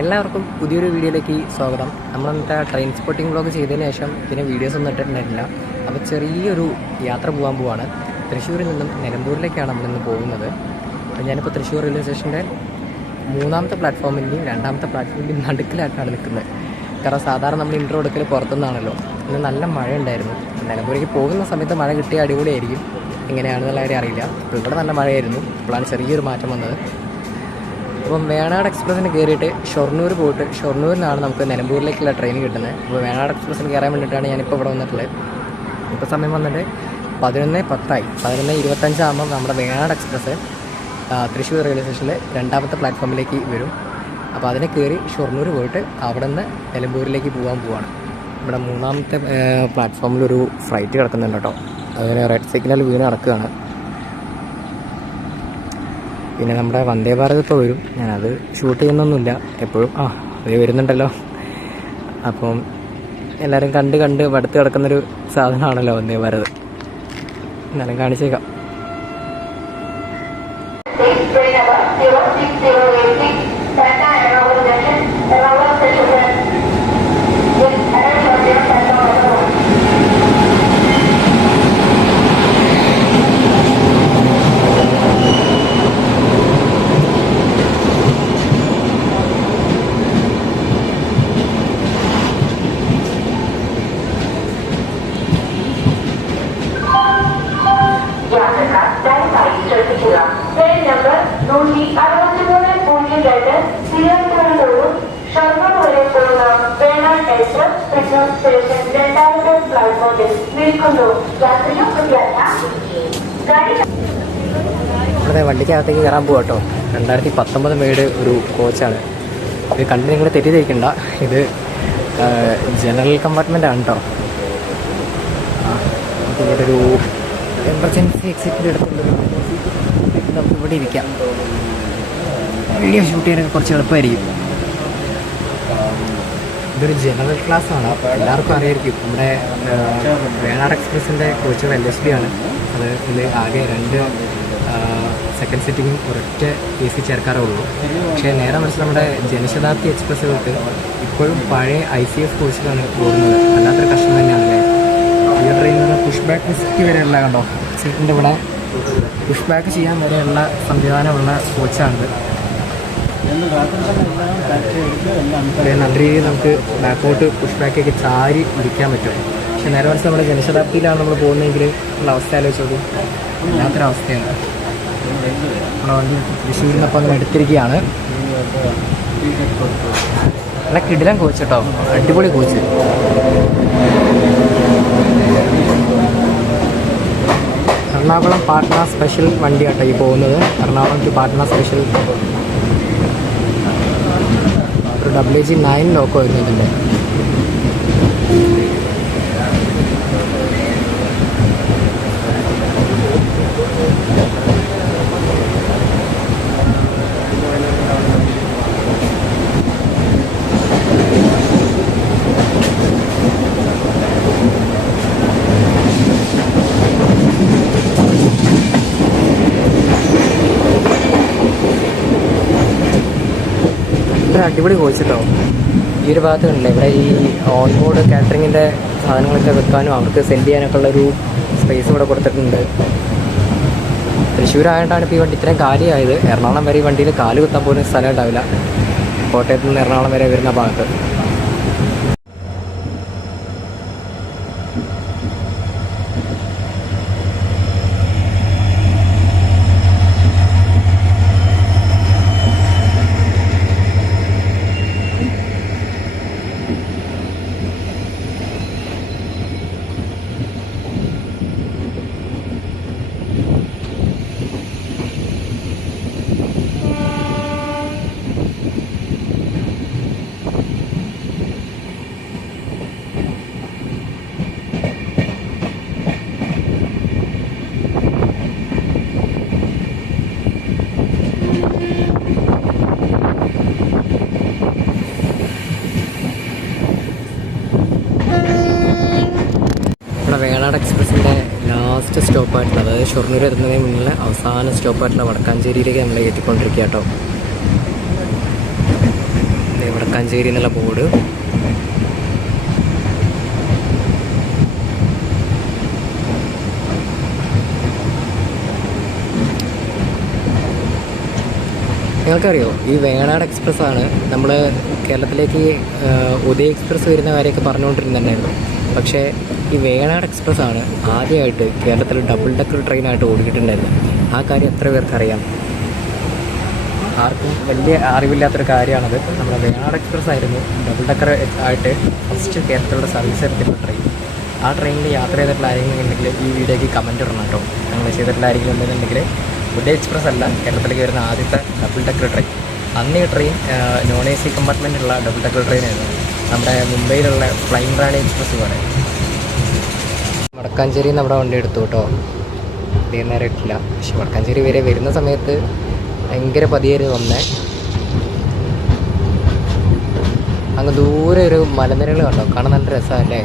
എല്ലാവർക്കും പുതിയൊരു വീഡിയോയിലേക്ക് സ്വാഗതം. നമ്മളിന്നത്തെ ട്രെയിൻ സ്പോട്ടിംഗ് വ്ളോഗ് ചെയ്തതിന് ശേഷം പിന്നെ വീഡിയോസ് ഒന്നും ഇട്ടിട്ടുണ്ടായിട്ടില്ല. അപ്പോൾ ചെറിയൊരു യാത്ര പോകാൻ പോവാണ്. തൃശ്ശൂരിൽ നിന്നും നിലമ്പൂരിലേക്കാണ് നമ്മളിന്ന് പോകുന്നത്. അപ്പോൾ ഞാനിപ്പോൾ തൃശ്ശൂർ റെയിൽവേ സ്റ്റേഷൻ്റെ 3ാമത്തെ പ്ലാറ്റ്ഫോമിൻ്റെയും 2ാമത്തെ പ്ലാറ്റ്ഫോമിൻ്റെയും നടുക്കിലായിട്ടാണ് നിൽക്കുന്നത്. കാരണം സാധാരണ നമ്മൾ ഇൻട്രോ എടുക്കൽ പുറത്തുനിന്നാണല്ലോ. ഇന്ന് നല്ല മഴ ഉണ്ടായിരുന്നു. നിലമ്പൂരേക്ക് പോകുന്ന സമയത്ത് മഴ കിട്ടിയ അടിപൊളിയായിരിക്കും. എങ്ങനെയാണെന്നുള്ള കാര്യം അറിയില്ല. അപ്പോൾ ഇവിടെ നല്ല മഴയായിരുന്നു. ഇപ്പോഴാണ് ചെറിയൊരു മാറ്റം വന്നത്. അപ്പം വേണാട് എക്സ്പ്രസ്സിന് കയറിയിട്ട് ഷൊർണൂർ പോയിട്ട് ഷൊർണൂരിലാണ് നമുക്ക് നിലമ്പൂരിലേക്കുള്ള ട്രെയിൻ കിട്ടുന്നത്. അപ്പോൾ വേണാട് എക്സ്പ്രസ്സിന് കയറാൻ വേണ്ടിയിട്ടാണ് ഞാനിപ്പോൾ ഇവിടെ വന്നിട്ടുള്ളത്. ഇപ്പോൾ സമയം വന്നിട്ട് 11:10 11:25 ആകുമ്പോൾ നമ്മുടെ വേണാട് എക്സ്പ്രസ് തൃശ്ശൂർ റെയിൽവേ സ്റ്റേഷനിൽ 2ാമത്തെ പ്ലാറ്റ്ഫോമിലേക്ക് വരും. അപ്പോൾ അതിനെ കയറി ഷൊർണൂർ പോയിട്ട് അവിടെ നിന്ന് നിലമ്പൂരിലേക്ക് പോവാണ്. ഇവിടെ 3ാമത്തെ പ്ലാറ്റ്ഫോമിലൊരു ഫ്ലൈറ്റ് കിടക്കുന്നുണ്ട് കേട്ടോ. അതിന് റെഡ് സിഗ്നൽ വീണ് നടക്കുകയാണ്. പിന്നെ നമ്മുടെ വന്ദേ ഭാരത് ഇപ്പോൾ വരും. ഞാനത് ഷൂട്ട് ചെയ്യുന്നൊന്നുമില്ല എപ്പോഴും. അത് വരുന്നുണ്ടല്ലോ. അപ്പം എല്ലാവരും കണ്ട് വടുത്ത് കിടക്കുന്നൊരു സാധനമാണല്ലോ വന്ദേ ഭാരത്. എന്നാലും കാണിച്ചേക്കാം. ഇവിടെ വണ്ടിക്കകത്തേക്ക് കയറാൻ പോകാം കേട്ടോ. 2019 മെയ്ഡ് ഒരു കോച്ചാണ്. ഇത് കണ്ട് നിങ്ങൾ തെറ്റിദ്ധരിക്കണ്ട. ഇത് ജനറൽ കമ്പാർട്ട്മെൻ്റ് ആണ് കേട്ടോ. ഇവിടെ ഒരു എമർജൻസി എക്സിറ്റിൻ്റെ അടുത്തുള്ളൊരു നമുക്ക് ഇവിടെ ഇരിക്കാം. വീഡിയോ ഷൂട്ട് ചെയ്യാനൊക്കെ കുറച്ച് എളുപ്പമായിരിക്കും. ഇതൊരു ജനറൽ ക്ലാസ്സാണ്. എല്ലാവർക്കും അറിയായിരിക്കും. നമ്മുടെ വേണാട് എക്സ്പ്രസിൻ്റെ കോച്ച് LSD ആണ്. ഇത് ആകെ 2 സെക്കൻഡ് സിറ്റിങ്ങും ഒരൊറ്റ AC ചേർക്കാറേ ഉള്ളൂ. പക്ഷേ നേരെ മറിച്ച് നമ്മുടെ ജനശതാബ്ദി എക്സ്പ്രസ്സുകൾക്ക് ഇപ്പോഴും പഴയ ICF കോച്ചിലാണ് പോകുന്നത്. അല്ലാത്തൊരു കഷ്ടം തന്നെയാണല്ലേ. ഈ ട്രെയിനിൽ പുഷ് ബാക്ക് സീറ്റ് വരെയുള്ള കണ്ടോ, സീറ്റിൻ്റെ ഇവിടെ പുഷ് ബാക്ക് ചെയ്യാൻ വരെയുള്ള സംവിധാനമുള്ള കോച്ചാണിത്. നല്ല രീതിയിൽ നമുക്ക് ബാക്കോട്ട് പുഷ് ബാക്കൊക്കെ ചാരി ഇരിക്കാൻ പറ്റും. പക്ഷെ നേരെ മറിച്ച് നമ്മുടെ ജനശതാബ്ദിയിലാണ് നമ്മൾ പോകുന്നതെങ്കിൽ ഉള്ള അവസ്ഥ ആലോചിച്ചോളൂ. വല്ലാത്തൊരവസ്ഥയാണ്. നമ്മുടെ വണ്ടി തൃശ്ശൂരിൽ നിന്നപ്പോൾ നമ്മൾ എടുത്തിരിക്കുകയാണ്. നല്ല കിടിലൻ കോച്ച് കേട്ടോ, അടിപൊളി കോച്ച്. എറണാകുളം പാട്ന സ്പെഷ്യൽ വണ്ടിയാട്ടോ ഈ പോകുന്നത്. എറണാകുളം ടു പാട്ന സ്പെഷ്യൽ ഒരു WG9 ലോക്കോ വരുന്നതിൻ്റെ. അടിപൊളി കോച്ച് കേട്ടോ. ഈ ഒരു ഭാഗത്ത് കണ്ടില്ലേ, ഇവിടെ ഈ ഓൺ ബോർഡ് കാറ്ററിങ്ങിൻ്റെ സാധനങ്ങളൊക്കെ വെക്കാനും അവർക്ക് സെൻഡ് ചെയ്യാനൊക്കെ ഉള്ളൊരു സ്പേസ് ഇവിടെ കൊടുത്തിട്ടുണ്ട്. തൃശ്ശൂരായതുകൊണ്ടാണ് ഇപ്പോൾ ഈ വണ്ടി ഇത്രയും കാര്യമായത്. എറണാകുളം വരെ ഈ വണ്ടിയിൽ കാല് കുത്താൻ പോലും സ്ഥലം ഉണ്ടാവില്ല. കോട്ടയത്ത് നിന്ന് എറണാകുളം വരെ വരുന്ന ഭാഗത്ത്. വേണാട് എക്സ്പ്രസിൻ്റെ ലാസ്റ്റ് സ്റ്റോപ്പായിട്ടുള്ള, അതായത് ഷൊർണൂർ എത്തുന്നതിന് മുന്നിലെ അവസാന സ്റ്റോപ്പായിട്ടുള്ള വടക്കാഞ്ചേരിയിലേക്ക് നമ്മൾ എത്തിക്കൊണ്ടിരിക്കുക കേട്ടോ. വടക്കാഞ്ചേരി എന്നുള്ള ബോർഡ്. നിങ്ങൾക്കറിയോ, ഈ വേണാട് എക്സ്പ്രസ് ആണ് നമ്മൾ കേരളത്തിലേക്ക് ഉദയ എക്സ്പ്രസ് വരുന്ന കാര്യമൊക്കെ പറഞ്ഞുകൊണ്ടിരുന്നുണ്ടായിരുന്നു. പക്ഷേ ഈ വേണാട് എക്സ്പ്രസ് ആണ് ആദ്യമായിട്ട് കേരളത്തിൽ ഡബിൾ ഡെക്കർ ട്രെയിനായിട്ട് ഓടിയിട്ടുണ്ടായിരുന്നു. ആ കാര്യം എത്ര പേർക്കറിയാം? ആർക്കും വലിയ അറിവില്ലാത്തൊരു കാര്യമാണത്. നമ്മുടെ വേണാട് എക്സ്പ്രസ് ആയിരുന്നു ഡബിൾ ഡെക്കർ ആയിട്ട് ഫസ്റ്റ് കേരളത്തിലുള്ള സർവീസ് എടുത്തിട്ടുള്ള ട്രെയിൻ. ആ ട്രെയിനിൽ യാത്ര ചെയ്തിട്ടുള്ള ആരെങ്കിലും ഉണ്ടെങ്കിൽ ഈ വീഡിയോയ്ക്ക് കമൻറ്റ് ഇടണം കേട്ടോ. അങ്ങനെ ചെയ്തിട്ടുള്ള ആരെങ്കിലും ഉണ്ടെന്നുണ്ടെങ്കിൽ ഉദയ എക്സ്പ്രസ് അല്ല, കേരളത്തിലേക്ക് വരുന്ന ആദ്യത്തെ ഡബിൾ ഡെക്കർ ട്രെയിൻ. അന്ന് ഈ ട്രെയിൻ നോൺ AC കമ്പാർട്ട്മെൻറ്റുള്ള ഡബിൾ ഡെക്കർ ട്രെയിനായിരുന്നു. നമ്മുടെ മുംബൈയിലുള്ള ഫ്ലൈങ് റാണി എക്സ്പ്രസ് പോലെ. വടക്കാഞ്ചേരിയിൽ നിന്ന് അവിടെ വണ്ടി എടുത്തു കേട്ടോ. അധികം നേരം ഇട്ടില്ല. പക്ഷെ വടക്കാഞ്ചേരി വരെ വരുന്ന സമയത്ത് ഭയങ്കര പതിയായിരുന്നു വന്നേ. അങ്ങ് ദൂരെ ഒരു മലനിരകൾ കണ്ടോ, കാണാൻ നല്ല രസമല്ലേ?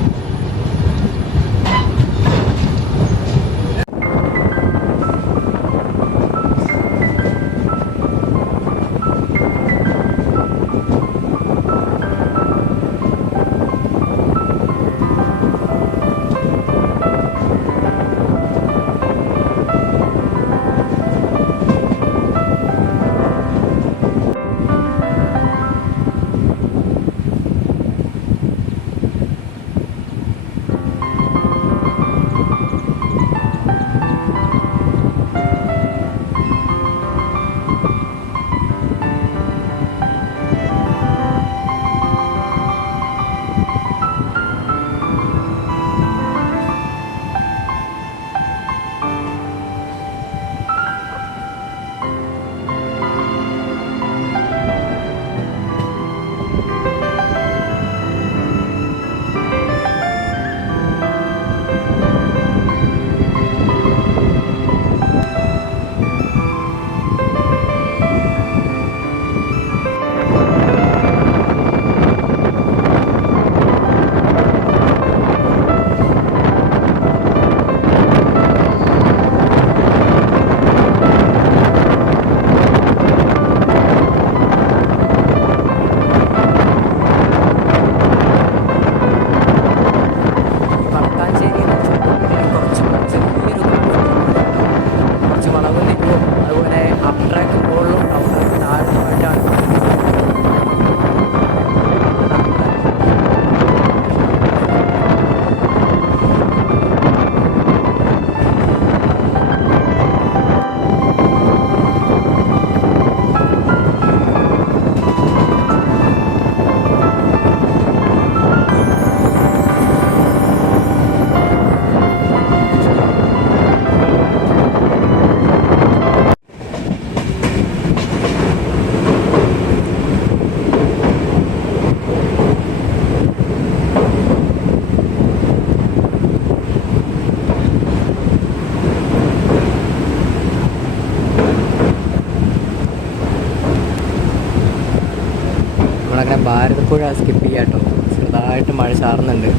നമ്മളങ്ങനെ ഭാരതപ്പുഴ സ്കിപ്പ് ചെയ്യാം കേട്ടോ. ചെറുതായിട്ട് മഴ ചാറുന്നുണ്ട്.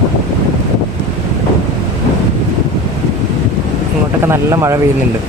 ഇങ്ങോട്ടൊക്കെ നല്ല മഴ പെയ്യുന്നുണ്ട്.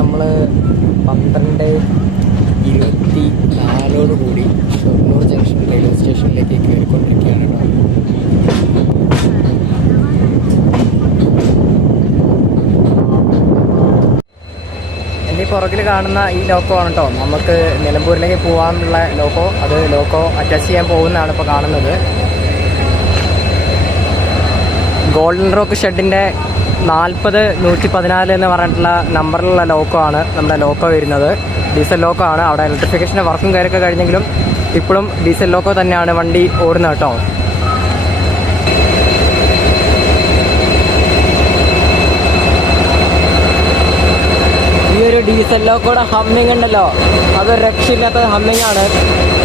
നമ്മൾ 12:24 കൂടി ഷൊർണൂർ ജംഗ്ഷൻ റെയിൽവേ സ്റ്റേഷനിലേക്ക് കയറിക്കൊണ്ടിരിക്കുകയാണ് കേട്ടോ. എൻ്റെ പുറകിൽ കാണുന്ന ഈ ലോക്കോ ആണ് കേട്ടോ നമുക്ക് നിലമ്പൂരിലേക്ക് പോകാനുള്ള ലോക്കോ. അത് ലോക്കോ അറ്റാച്ച് ചെയ്യാൻ പോകുന്നതാണ് ഇപ്പോൾ കാണുന്നത്. ഗോൾഡൻ റോക്ക് ഷെഡിൻ്റെ 40-114 എന്ന് പറഞ്ഞിട്ടുള്ള നമ്പറിലുള്ള ലോക്കോ ആണ് നമ്മുടെ ലോക്കോ വരുന്നത്. ഡീസൽ ലോക്കോ ആണ്. അവിടെ ഇലക്ട്രിഫിക്കേഷൻ്റെ വർക്കും കാര്യമൊക്കെ കഴിഞ്ഞെങ്കിലും ഇപ്പോഴും ഡീസൽ ലോക്കോ തന്നെയാണ് വണ്ടി ഓടുന്നത് കേട്ടോ. ഈ ഒരു ഡീസൽ ലോക്കോയുടെ ഹമ്മിങ് ഉണ്ടല്ലോ, അത് രക്ഷയില്ലാത്ത ഹമ്മിങ് ആണ്.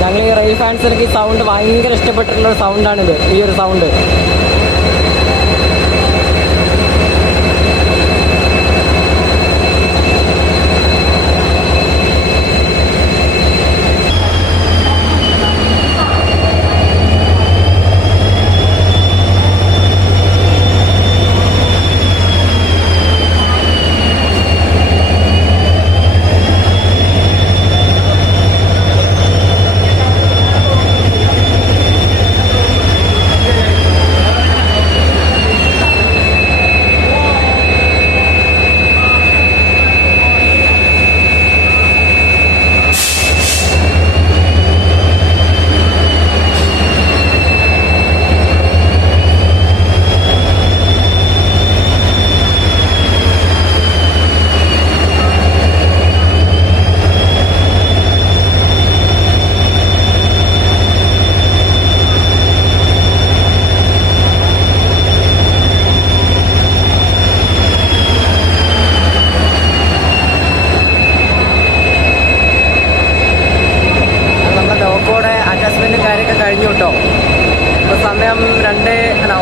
ഞങ്ങൾ ഈ റെയിൽ ഫാൻസിനൊക്കെ ഈ സൗണ്ട് ഭയങ്കര ഇഷ്ടപ്പെട്ടിട്ടുള്ള ഒരു സൗണ്ടാണിത്. ഈ ഒരു സൗണ്ട്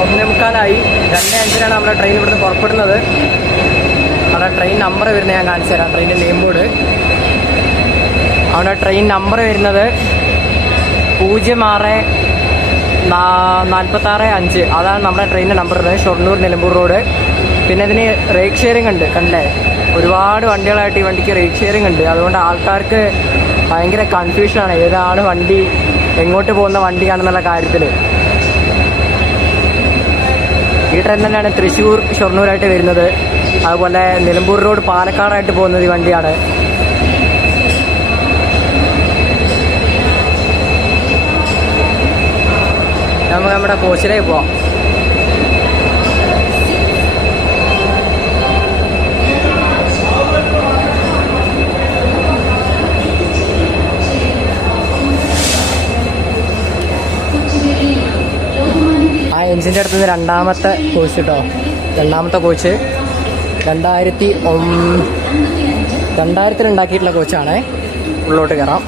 1:45, 2:05 നമ്മുടെ ട്രെയിൻ ഇവിടുന്ന് പുറപ്പെടുന്നത്. അവിടെ ട്രെയിൻ നമ്പർ വരുന്നത് ഞാൻ കാണിച്ചു തരാം. ട്രെയിനിൻ്റെ നെയിം ബോർഡ്, അവിടെ ട്രെയിൻ നമ്പർ വരുന്നത് 0646-5. അതാണ് നമ്മുടെ ട്രെയിനിൻ്റെ നമ്പർ വരുന്നത്. ഷൊർണൂർ നിലമ്പൂർ റോഡ്. പിന്നെ ഇതിന് റേറ്റ് ഷെയറിംഗ് ഉണ്ട്, കണ്ടേ? ഒരുപാട് വണ്ടികളായിട്ട് ഈ വണ്ടിക്ക് റേറ്റ് ഷെയറിംഗ് ഉണ്ട്. അതുകൊണ്ട് ആൾക്കാർക്ക് ഭയങ്കര കൺഫ്യൂഷനാണ് ഏതാണ് വണ്ടി, എങ്ങോട്ട് പോകുന്ന വണ്ടിയാണെന്നുള്ള കാര്യത്തിൽ. ഈ ട്രെയിൻ തന്നെയാണ് തൃശ്ശൂർ ഷൊർണൂരായിട്ട് വരുന്നത്. അതുപോലെ നിലമ്പൂർ റോഡ് പാലക്കാടായിട്ട് പോകുന്നത് ഈ വണ്ടിയാണ്. നമുക്ക് നമ്മുടെ കോച്ചിലേക്ക് പോവാം. ആ എഞ്ചിൻ്റെ അടുത്ത് നിന്ന് രണ്ടാമത്തെ കോച്ച് കേട്ടോ. രണ്ടാമത്തെ കോച്ച് 2000 ഉണ്ടാക്കിയിട്ടുള്ള കോച്ചാണ്. ഉള്ളോട്ട് കയറാം.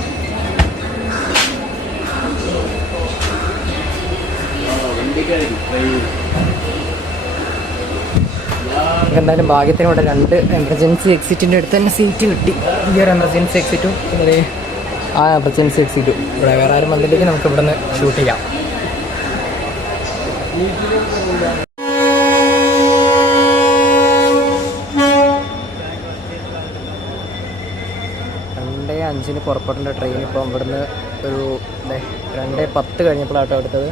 എന്തായാലും ഭാഗ്യത്തിന് ഇവിടെ 2 എമർജൻസി എക്സിറ്റിൻ്റെ അടുത്ത് തന്നെ സീറ്റ് കിട്ടി. ഈ ഒരു എമർജൻസി എക്സിറ്റും പിന്നെ ആ എമർജൻസി എക്സിറ്റും. ഇവിടെ വേറെ ആരും വന്നില്ലെങ്കിൽ നമുക്ക് ഇവിടെ നിന്ന് ഷൂട്ട് ചെയ്യാം. 2:05 പുറപ്പെടേണ്ട ട്രെയിൻ ഇപ്പോൾ ഇവിടുന്ന് ഒരു 2:10 കഴിഞ്ഞപ്പോഴാട്ടോ എടുത്തത്.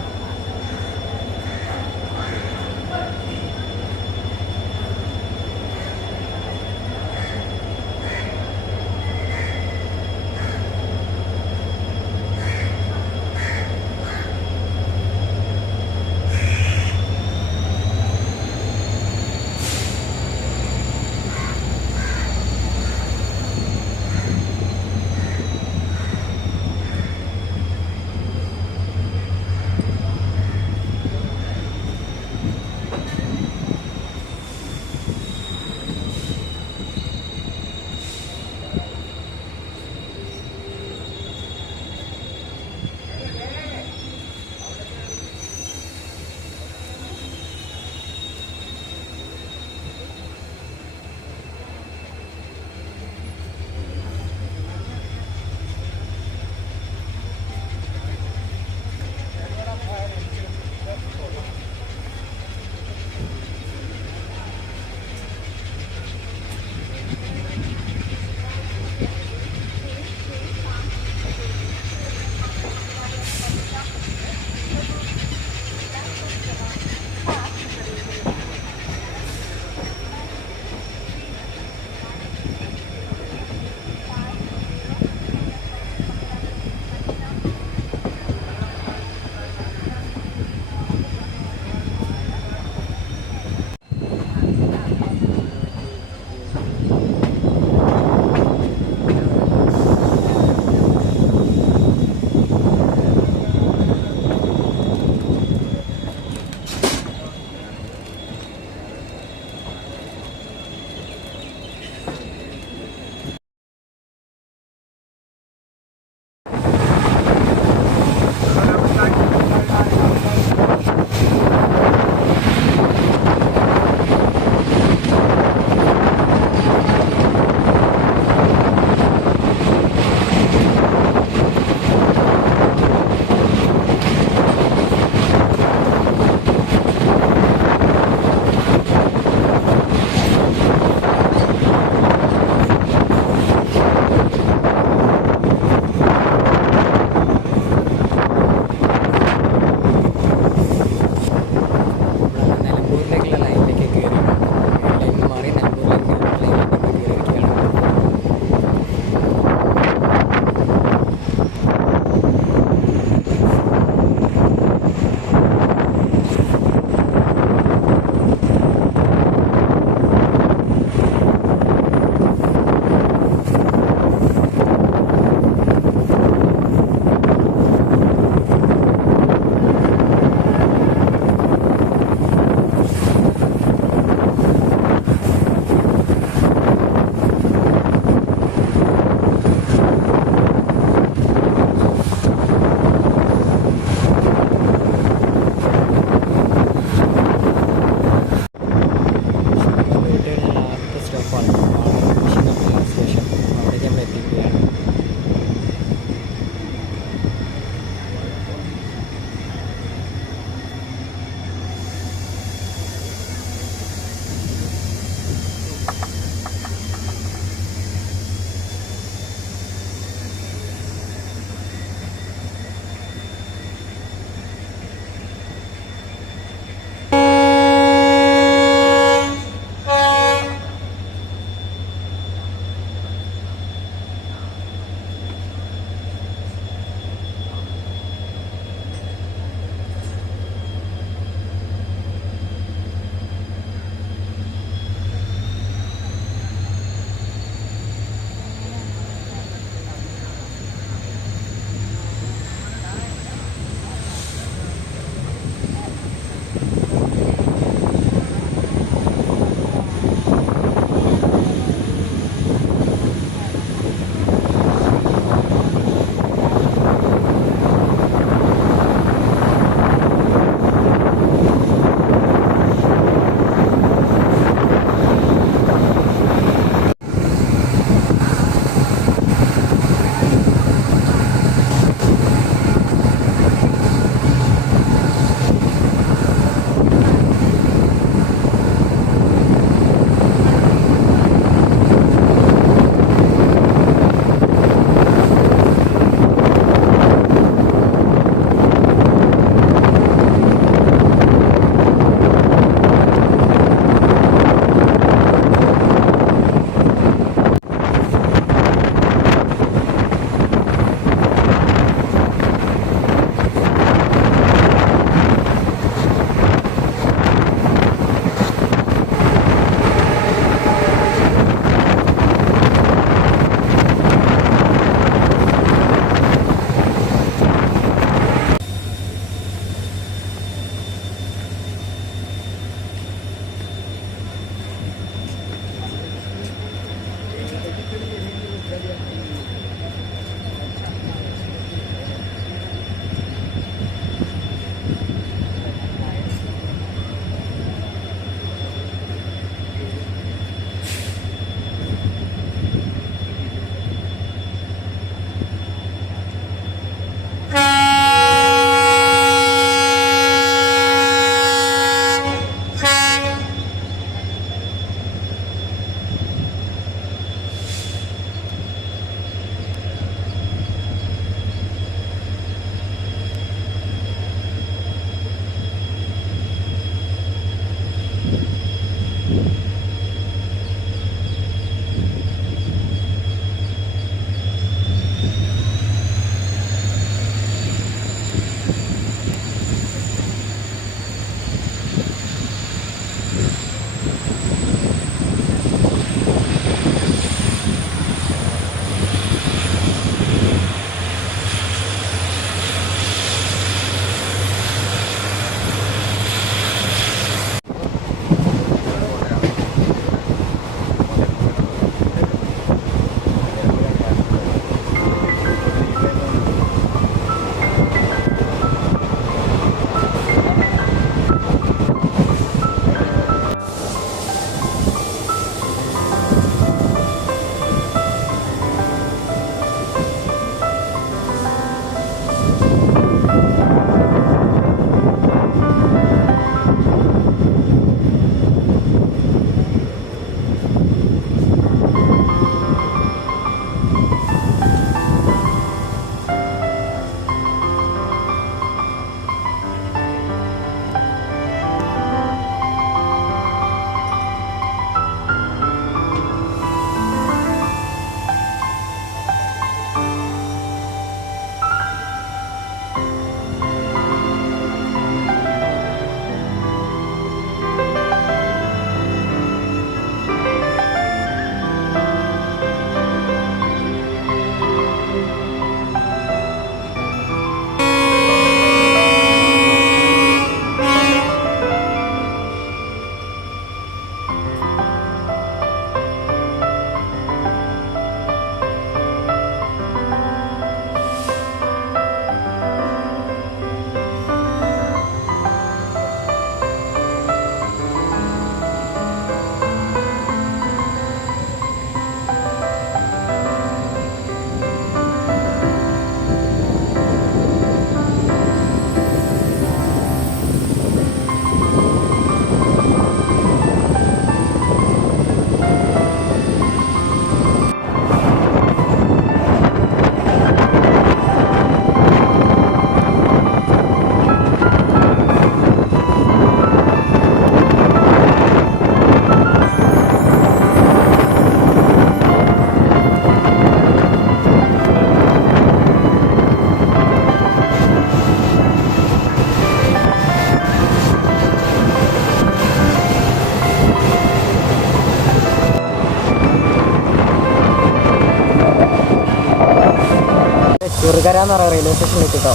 മുട്ടുകര എന്ന് പറയുന്ന റെയിൽവേ സ്റ്റേഷനിൽ എത്തിട്ടോ.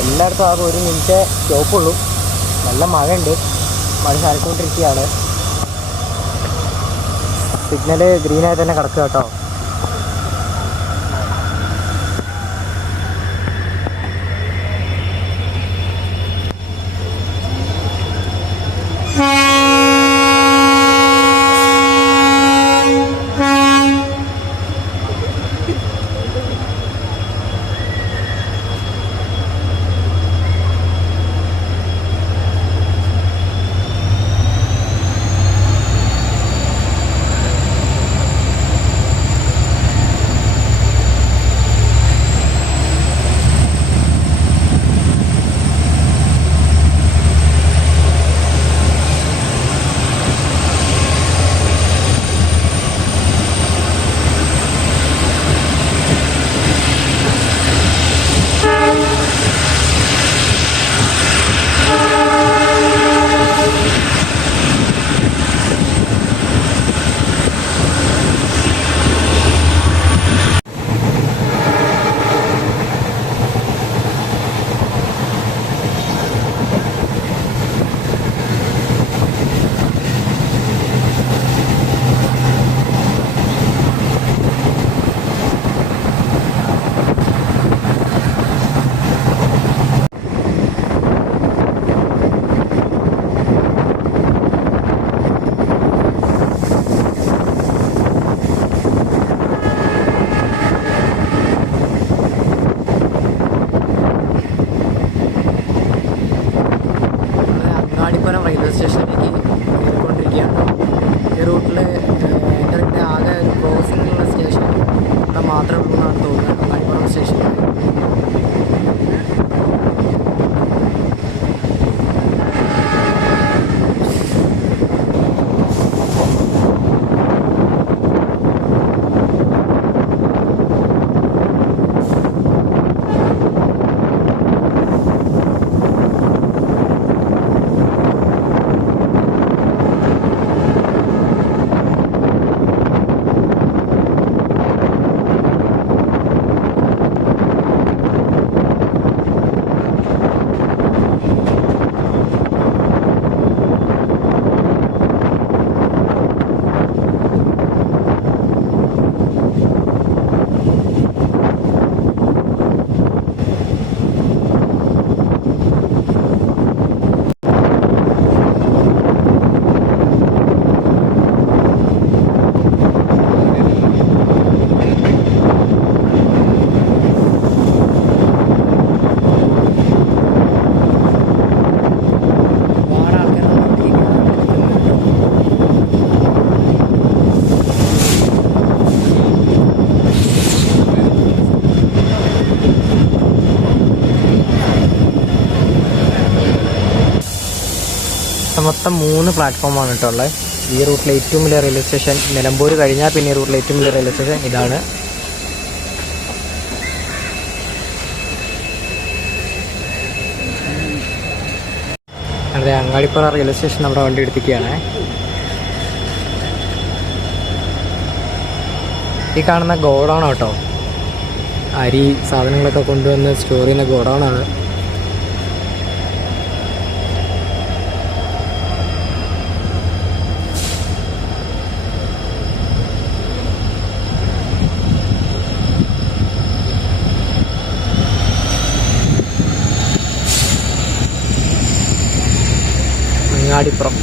എല്ലായിടത്തും ആകെ 1 മിനിറ്റ് സ്റ്റോപ്പുള്ളൂ. നല്ല മഴയുണ്ട്, മഴ ചാരിക്കൊണ്ടിരിക്കുകയാണ്. സിഗ്നല് ഗ്രീനായി തന്നെ കിടക്കുക കേട്ടോ. റെയിൽവേ സ്റ്റേഷനിലേക്ക് കയറിക്കൊണ്ടിരിക്കുകയാണ്. ഈ റൂട്ടിൽ എൻ്റെ ആകെ ക്രോസിങ്ങിലുള്ള സ്റ്റേഷൻ ഇവിടെ മാത്രമേ ഉള്ളൂ എന്നാണ് തോന്നുന്നത്, അങ്ങാടിപ്പുറം സ്റ്റേഷനിൽ. മൊത്തം 3 പ്ലാറ്റ്ഫോമാണ് കേട്ടോ ഉള്ളത്. ഈ റൂട്ടിലെ ഏറ്റവും വലിയ റെയിൽവേ സ്റ്റേഷൻ നിലമ്പൂർ കഴിഞ്ഞാൽ പിന്നെ ഈ റൂട്ടിലെ ഏറ്റവും വലിയ റെയിൽവേ സ്റ്റേഷൻ ഇതാണ്. അതെ, അങ്ങാടിപ്പുറ റെയിൽവേ സ്റ്റേഷൻ നമ്മുടെ വണ്ടി എടുത്തിരിക്കുകയാണ്. ഈ കാണുന്ന ഗോഡൗൺ കേട്ടോ, അരി സാധനങ്ങളൊക്കെ കൊണ്ടുവന്ന് സ്റ്റോർ ചെയ്യുന്ന ഗോഡൗണാണ്. അങ്ങാടിപ്പുറം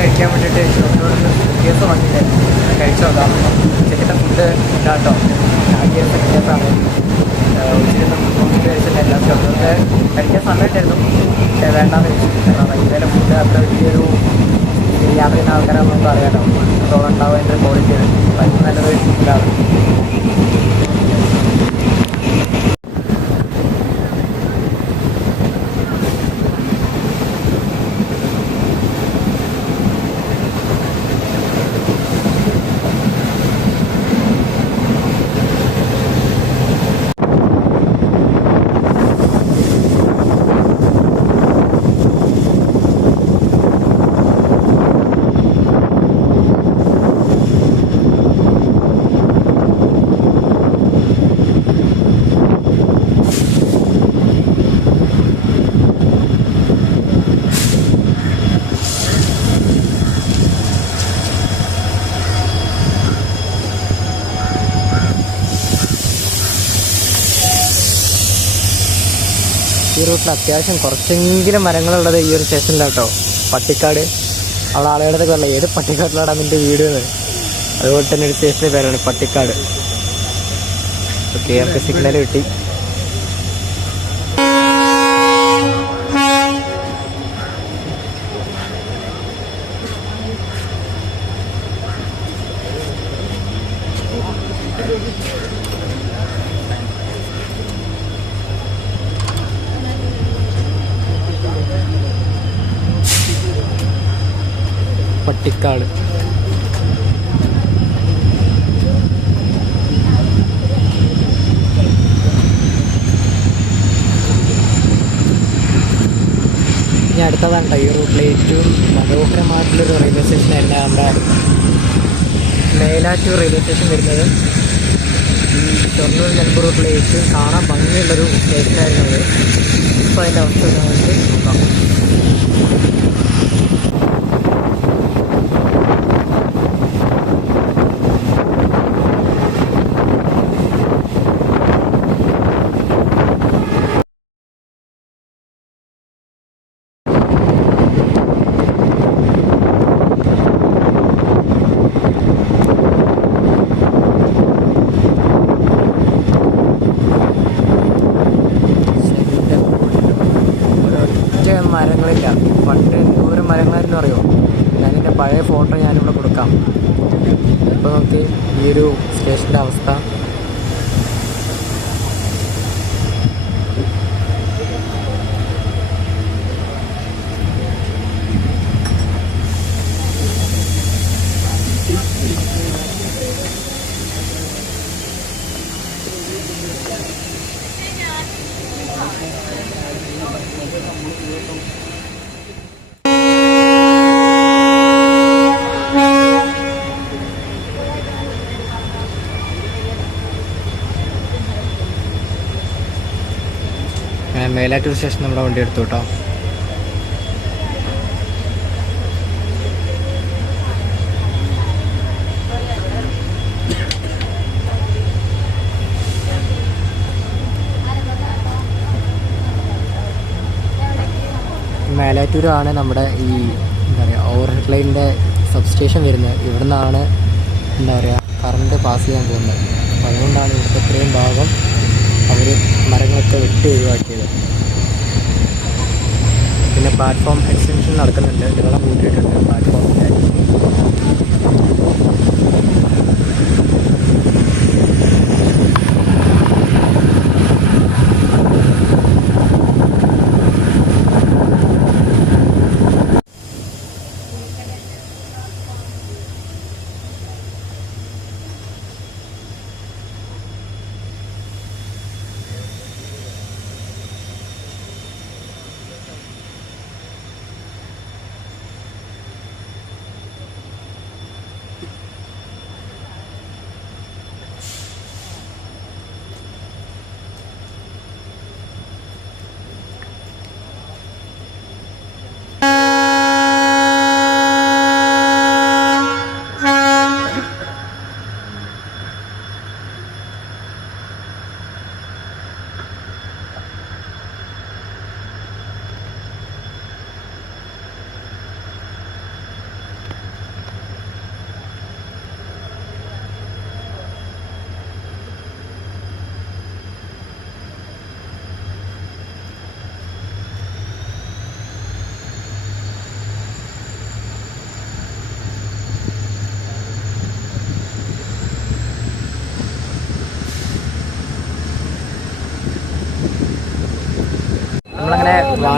കഴിക്കാൻ വേണ്ടിയിട്ട് ഷോപ്പിനോടൊന്ന് വ്യത്യാസം വാങ്ങിയില്ലേ, കഴിച്ചു നോക്കാം. ഉച്ചക്കത്തെ ഫുഡ് ഇല്ലാട്ടോ, വ്യത്യാസമാണ്. ഉച്ചയ്ക്ക് ഫുഡ് കഴിച്ചിട്ടില്ല. ചെറുതൊക്കെ കഴിക്കാൻ സമയമായിട്ടായിരുന്നു, പക്ഷേ വേണ്ടാന്ന് വെച്ചു. കാരണം റെയിൽവേയിലെ ഫുഡ് അത്ര വലിയൊരു യാത്ര ചെയ്യുന്ന ആൾക്കാരെ നമുക്ക് അറിയാമല്ലോ, എത്രത്തോളം ഉണ്ടാവും അതിൻ്റെ ക്വാളിറ്റി. അപ്പം അതിന് നല്ലൊരു ഫുഡാണ്. ഈ റൂട്ടിൽ അത്യാവശ്യം കുറച്ചെങ്കിലും മരങ്ങളുള്ളത് ഈ ഒരു സ്റ്റേഷനിലാട്ടോ. പട്ടിക്കാട്, അവിടെ ആളുകളുടെ പറയില്ല ഏത് പട്ടിക്കാട്ടിലാണ് അതിൻ്റെ വീട് എന്ന്. അതുപോലെ തന്നെ ഒരു സ്റ്റേഷൻ്റെ പേരാണ് പട്ടിക്കാട്. ഓക്കെ, നമുക്ക് സിഗ്നൽ കിട്ടി. പട്ടിക്കാട് ഇനി അടുത്തതാണ് ഈ റൂട്ടിലെ ഏറ്റവും മനോഹരമായിട്ടുള്ളൊരു റെയിൽവേ സ്റ്റേഷൻ തന്നെ നമ്മുടെ മേലാറ്റൂർ റെയിൽവേ സ്റ്റേഷൻ വരുന്നത്. ഈ ഷൊർണൂർ നിലമ്പൂർ റൂട്ടിലെ ഏറ്റവും കാണാൻ ഭംഗിയുള്ളൊരു സ്റ്റേഷനായിരുന്നു അത്. ഇപ്പോൾ അതിൻ്റെ അവസ്ഥ നമുക്ക് നോക്കാം. മരങ്ങളില്ല, പണ്ട് എന്തോരം മരങ്ങളായിരുന്നു അറിയോ. ഞാനെൻ്റെ പഴയ ഫോട്ടോ ഞാനിവിടെ കൊടുക്കാം. ഇപ്പോൾ നോക്കി ഈ ഒരു സ്റ്റേഷൻ്റെ അവസ്ഥ. മേലാറ്റൂർ സ്റ്റേഷൻ നമ്മുടെ വണ്ടി എടുത്തു കേട്ടോ. മേലാറ്റൂരാണ് നമ്മുടെ ഈ എന്താ പറയുക ഓവർഹെഡ് ലൈനിൻ്റെ സബ്സ്റ്റേഷൻ വരുന്നത്. ഇവിടെ നിന്നാണ് എന്താ പറയുക കറണ്ട് പാസ് ചെയ്യാൻ പോകുന്നത്. അപ്പോൾ അതുകൊണ്ടാണ് ഇവിടുത്തെ ഇത്രയും ഭാഗം അവർ മരങ്ങളൊക്കെ വെട്ടി ഒഴിവാക്കിയത്. പിന്നെ പ്ലാറ്റ്ഫോം എക്സ്റ്റൻഷൻ നടക്കുന്നുണ്ട്, നീളം കൂട്ടിയിട്ടുണ്ട് പ്ലാറ്റ്ഫോമിൻ്റെ.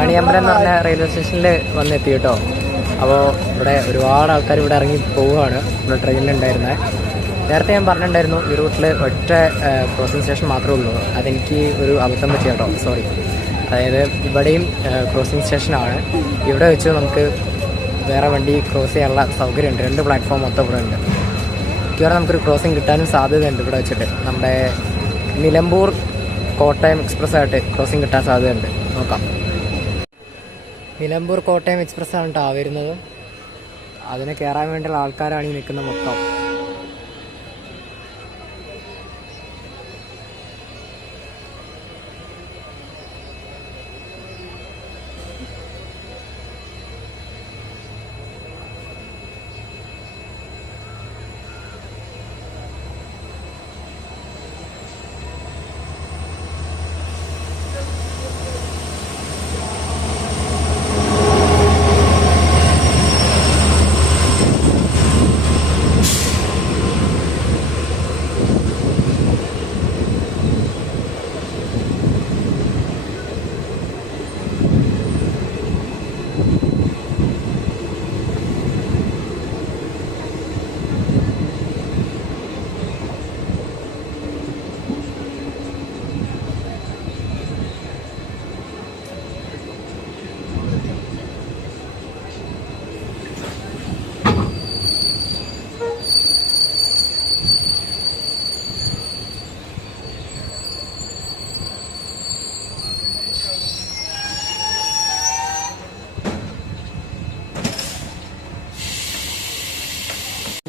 വാണിയമ്പലം എന്ന് പറഞ്ഞ റെയിൽവേ സ്റ്റേഷനിൽ വന്നെത്തി കേട്ടോ. അപ്പോൾ ഇവിടെ ഒരുപാട് ആൾക്കാർ ഇവിടെ ഇറങ്ങി പോവുകയാണ്. ഇവിടെ ട്രെയിനിലുണ്ടായിരുന്നത്. നേരത്തെ ഞാൻ പറഞ്ഞിട്ടുണ്ടായിരുന്നു ഈ റൂട്ടിൽ ഒറ്റ ക്രോസിംഗ് സ്റ്റേഷൻ മാത്രമേ ഉള്ളൂ. അതെനിക്ക് ഒരു അബദ്ധം പറ്റി കേട്ടോ, സോറി. അതായത് ഇവിടെയും ക്രോസിംഗ് സ്റ്റേഷനാണ്. ഇവിടെ വെച്ച് നമുക്ക് വേറെ വണ്ടി ക്രോസ് ചെയ്യാനുള്ള സൗകര്യമുണ്ട്. 2 പ്ലാറ്റ്ഫോം മൊത്തം ഇവിടെ ഉണ്ട്. മിക്കവാറും നമുക്കൊരു ക്രോസിംഗ് കിട്ടാനും സാധ്യതയുണ്ട് ഇവിടെ വെച്ചിട്ട്. നമ്മുടെ നിലമ്പൂർ കോട്ടയം എക്സ്പ്രസ് ആയിട്ട് ക്രോസിംഗ് കിട്ടാൻ സാധ്യതയുണ്ട്. നോക്കാം. നിലമ്പൂർ കോട്ടയം എക്സ്പ്രസ് ആണ് കേട്ടോ വരുന്നത്. അതിന് കയറാൻ വേണ്ടിയുള്ള ആൾക്കാരാണ് ഈ നിൽക്കുന്നത് മൊത്തം.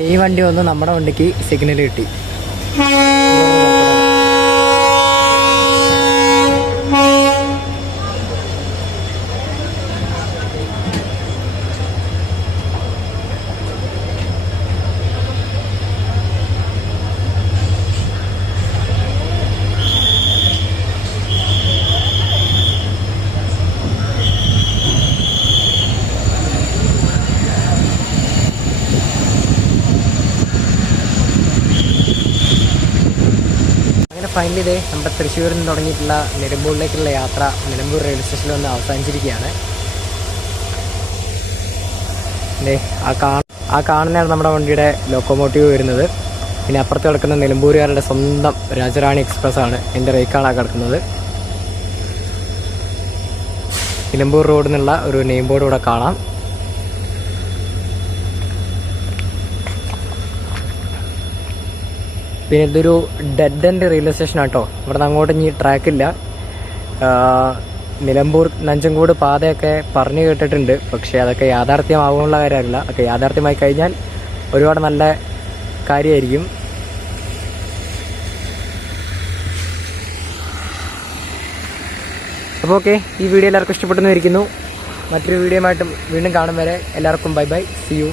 ഈ വണ്ടി വന്ന് നമ്മുടെ വണ്ടിക്ക് സിഗ്നൽ കിട്ടി. ഫൈനലി ഇതേ നമ്മുടെ തൃശ്ശൂരിൽ നിന്ന് തുടങ്ങിയിട്ടുള്ള നിലമ്പൂരിലേക്കുള്ള യാത്ര നിലമ്പൂർ റെയിൽവേ സ്റ്റേഷനിൽ വന്ന് അവസാനിച്ചിരിക്കുകയാണ്. ആ കാണുന്നതാണ് നമ്മുടെ വണ്ടിയുടെ ലോക്കോമോട്ടീവ് വരുന്നത്. പിന്നെ അപ്പുറത്ത് കിടക്കുന്ന നിലമ്പൂരുകാരുടെ സ്വന്തം രാജറാണി എക്സ്പ്രസ് ആണ്. എൻ്റെ റേക്കാണ് കിടക്കുന്നത്. നിലമ്പൂർ റോഡിൽ നിന്നുള്ള ഒരു നെയിം ബോർഡ് ഇവിടെ കാണാം. പിന്നെ ഇതൊരു ഡെഡ് എൻഡ് റെയിൽവേ സ്റ്റേഷനാണ് കേട്ടോ. ഇവിടെ നിന്ന് അങ്ങോട്ട് ഇനി ട്രാക്കില്ല. നിലമ്പൂർ നഞ്ചങ്കോട് പാതയൊക്കെ പറഞ്ഞു കേട്ടിട്ടുണ്ട്. പക്ഷേ അതൊക്കെ യാഥാർത്ഥ്യമാകാനുള്ള കാര്യമല്ല. അതൊക്കെ യാഥാർത്ഥ്യമായി കഴിഞ്ഞാൽ ഒരുപാട് നല്ല കാര്യമായിരിക്കും. അപ്പോൾ ഓക്കെ, ഈ വീഡിയോ എല്ലാവർക്കും ഇഷ്ടപ്പെട്ടെന്ന് ഇരിക്കുന്നു. മറ്റൊരു വീഡിയോയുമായിട്ടും വീണ്ടും കാണും വരെ എല്ലാവർക്കും ബൈ ബൈ, സി യു.